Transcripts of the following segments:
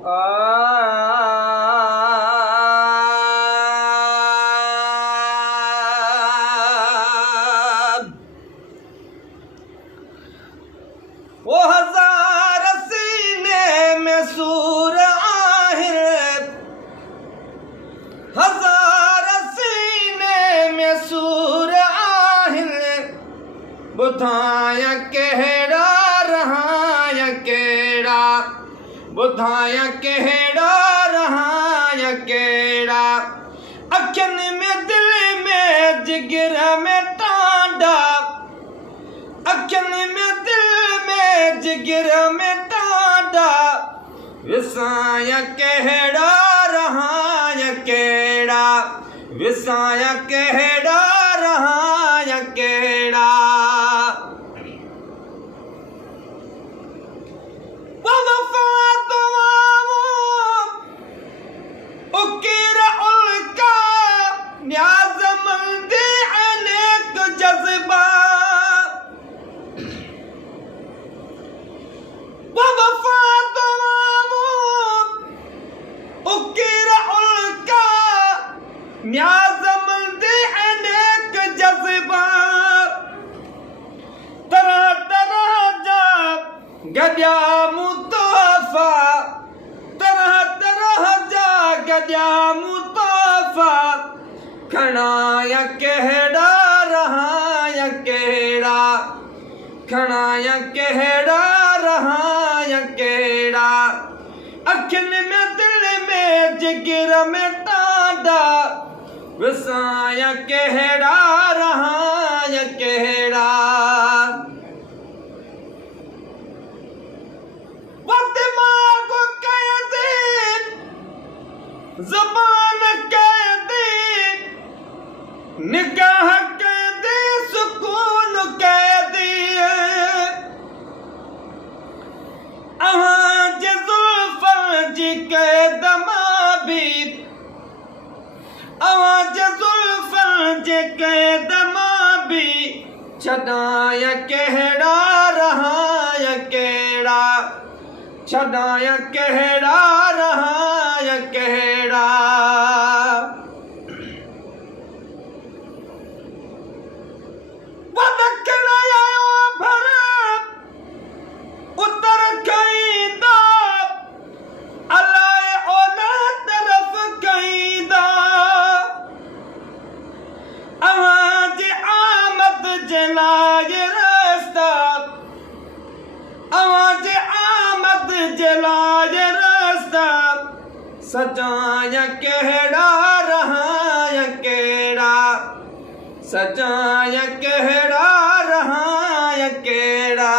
वो हजार सीने में सूर आहिर, हजार सीने में सूर आहिर, बुधाया केड़ा रहा केड़ा, बुधाया केड़ा रहा केड़ा, अखियन में दिल में जिगर में टांडा, अखियन में दिल में जिगर में टांडा, विसाया केड़ा रहा केड़ा, विसाया केड़ा रहा केड़ा। न्याज़मंदी अनेक जज्बा, तरह तरह जा गद्या मुताफा, तरह तरह जा गद्या मुताफा, खड़ाया केड़ा रहा केड़ा, खड़ाया केड़ा रहा केड़ा, अखिन में दिल में जिगर में टांडा, विसाया केड़ा रहा केड़ा। वो दिमाग कैदी, ज़बान कैदी, निगाह कैदी, सुकून कैदी, आवाज़ ज़ुल्फ़न जी कैदमा भी, आवाज़ ज़ुल्फ़न जे कैदमा भी, छड़ाया केड़ा रहा केड़ा, छड़ाया केड़ा रहा केड़ा। उतर कईंदा अलाए ओला तरफ कईंदा, आवाज़ आमद जलाए रास्ता, आवाज़ आमद जलाए रास्ता, सजाया केड़ा रहा केड़ा, सजाया केड़ा रहा केड़ा।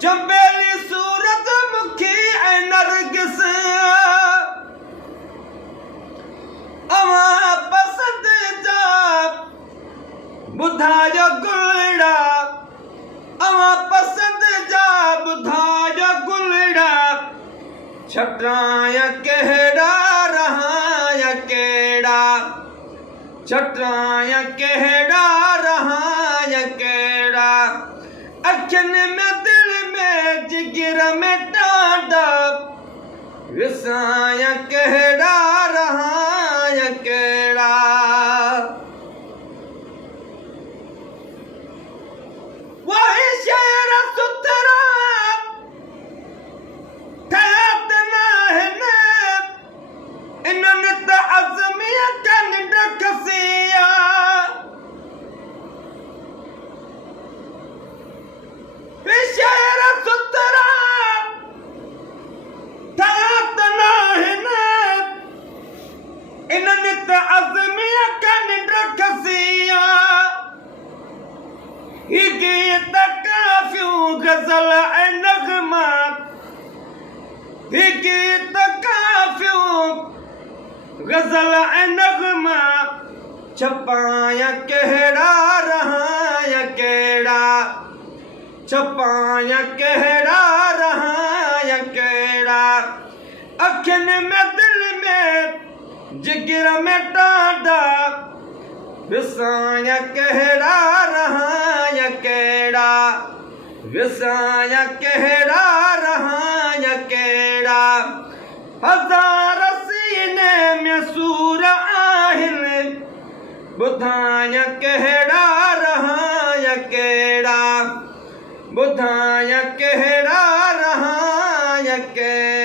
चंबेली सूरत मुखी नरगिस, अवां पसंद जा बुधायो गुलड़ा, अवां पसंद जा बुधायो गुलड़ा, छटाया केड़ा रहा केड़ा, छटाया केड़ा रहा केड़ा, अखियन में दिल में जिगर में टांडा, विसाया केड़ा रहा केड़ा। वही शेर सुतरा ठहत न इन्होंने तो अज़मिया कन डकसिया, शेर सुतरा ठहत न इन्होंने तो अज़मिया कन डकसिया, ये गीत काफ़ियों गज़ल नग़मा, ये गीत काफ़ियों गज़ल नग़मा, छपाया केड़ा रहा केड़ा, छपाया केड़ा रहा केड़ा, अखियन में दिल में में जिगर में टाडा विसाया कहड़ा रहा या केड़ा विसाया कहड़ा रहा या केड़ा हजार सीने में सूर आहिनि ॿुधाया कहड़ा रहा या केड़ा ॿुधाया कहड़ा रहा या केड़ा